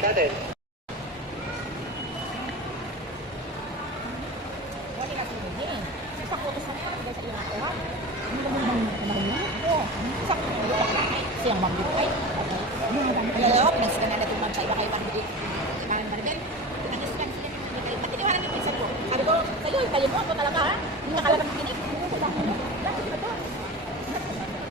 started. Siang magbukay. Alam, pinagsigan na natin magkaya kayo magbukay. Maribel, pinagsigan sila. Matiniwanan yung pinsan ko. Sabi ko, kayo, kalimot ko talaga ha.